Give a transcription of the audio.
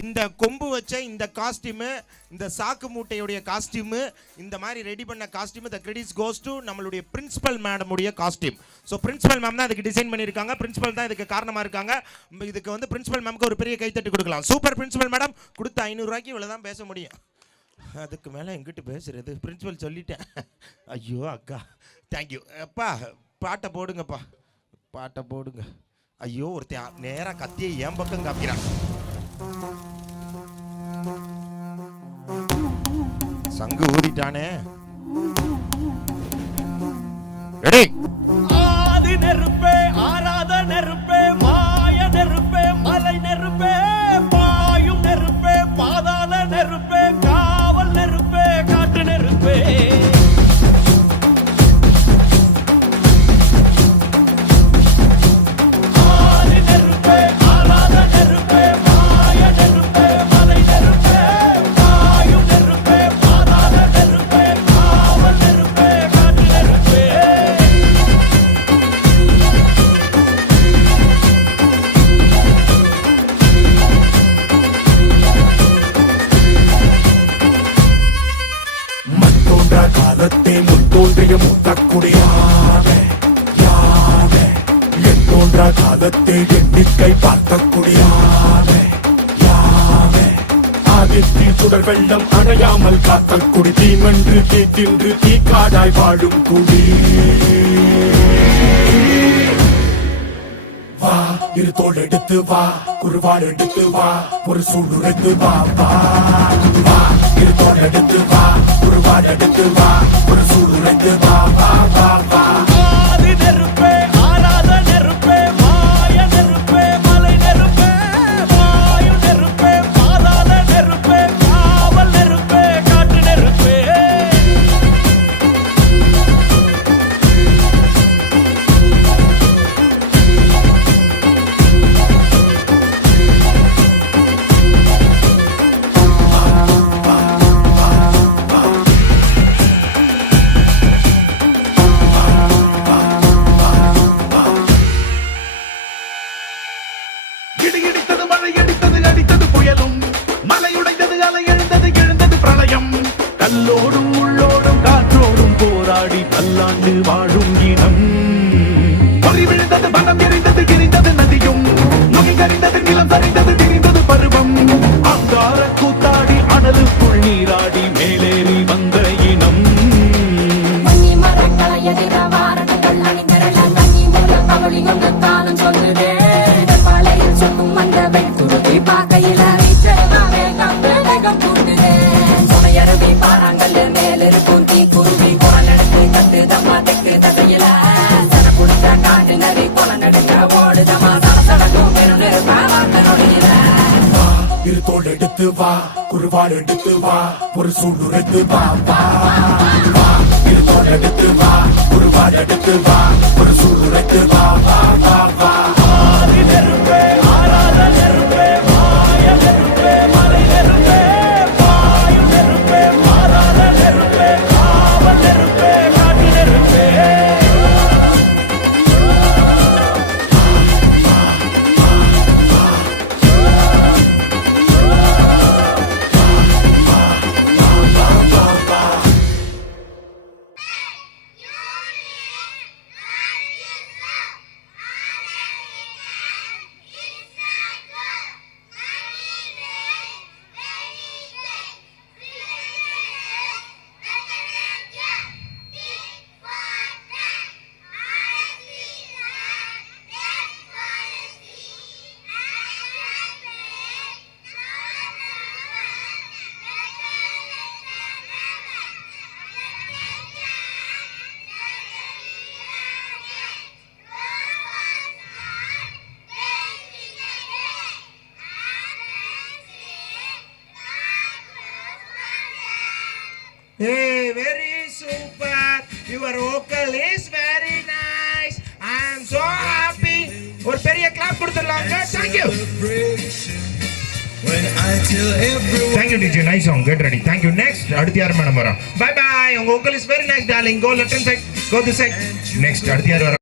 இந்த கொம்பு வச்ச இந்த காஸ்டியூமு, இந்த சாக்கு மூட்டையுடைய காஸ்டியூமு, இந்த மாதிரி ரெடி பண்ண costume the credits goes to நம்மளுடைய பிரின்சிபல் மேடமுடைய காஸ்டியூம். ஸோ பிரின்சிபல் மேம் தான் இதுக்கு டிசைன் பண்ணியிருக்காங்க. பிரின்சிபல் தான் இதுக்கு காரணமாக இருக்காங்க. இதுக்கு வந்து பிரின்சிபல் மேம்க்கு ஒரு பெரிய கைத்தட்டு கொடுக்கலாம். Super principal madam. கொடுத்த 500 ரூபாய்க்கு இவ்வளோ தான் பேச முடியும். அதுக்கு மேலே எங்கிட்ட பேசுறது? பிரின்சிபல் சொல்லிட்டேன். ஐயோ அக்கா, தேங்க்யூ. அப்பா பாட்டை போடுங்கப்பா, பாட்டை போடுங்க. ஐயோ ஒருத்தன் நேராக கத்தியை என் பக்கம் காப்பிக்கிறான். சங்கு ஊதிட்டானே. ரெடி. ஆதி நெருப்பே, ஆராத நெருப்பே, மாய நெருப்பே, மலை நெருப்பே, பாயும் நெருப்பே, பாதாள நெருப்பே, காவல் நெருப்பே, காட்டு நெருப்பே. காலத்தே முன் தோன்றிய மூத்தக்குடியாவே யாவே, என் தோன்றா காலத்தே எண்ணிக்கை பார்த்தக்குடியாவே யாவே, ஆதித்தின் சுடர் வெள்ளம் அணையாமல் காத்த குடி, தீமென்று தீ தின்று தீக்காடாய் வாழும் குடி. வா இரு தோள் எடுத்து வா, குருவாள் எடுத்து வா, ஒரு சூளுரைத்து வா. வா வா இரு தோள் எடுத்து வா, குருவாள் எடுத்து வா, ஒரு சூளுரைத்து வா. வா வா வா. ஆதி நெருப்பே, ஆராத நெருப்பே, மாய நெருப்பே, மலை நெருப்பே, பாயும் நெருப்பே, பாதாள நெருப்பே, காவல் நெருப்பே, காட்டு நெருப்பே. இடித்தது மழை அடித்தது அடித்தது புயலும், மலை உடைந்தது அலை எழுந்தது எழுந்தது பிரளயம், கல்லோடும் உள்ளோடும் காற்றோடும் போராடி பல்லாண்டு வாழும் இனம். பொறி விழுந்தது மனம் எரிந்தது எரிந்தது நதியும், நுகை கரிந்தது நிலம் சரிந்தது திரிந்தது பருவம், அங்கார கூத்தாடி அனலுக்குள் நீராடி மேலேறி வந்த இனம். இரு தோள் எடுத்து வா, குருவாள் எடுத்து வா, ஒரு சூளுரைத்து வா. வா வா இரு தோள் எடுத்து வா, குருவாள் எடுத்து வா, ஒரு சூளுரைத்து வா. வா வா வா. ஆதி நெருப்பே, ஆராத நெருப்பே, மாய நெருப்பே, மலை நெருப்பே, பாயும் நெருப்பே, பாதாள நெருப்பே, காவல் நெருப்பே, காட்டு நெருப்பே. Hey, very super. Your vocal is very nice. I am so happy. ஒரு பெரிய clap கொடுத்துடலாங்க. Thank you. Thank you DJ. Nice song. Get ready. Thank you. Next. அடுத்து யார் மேடம் வரா? Bye bye. உங்க vocal is very nice darling. Go left hand side. Go this side. Next. அடுத்து யார் வரா?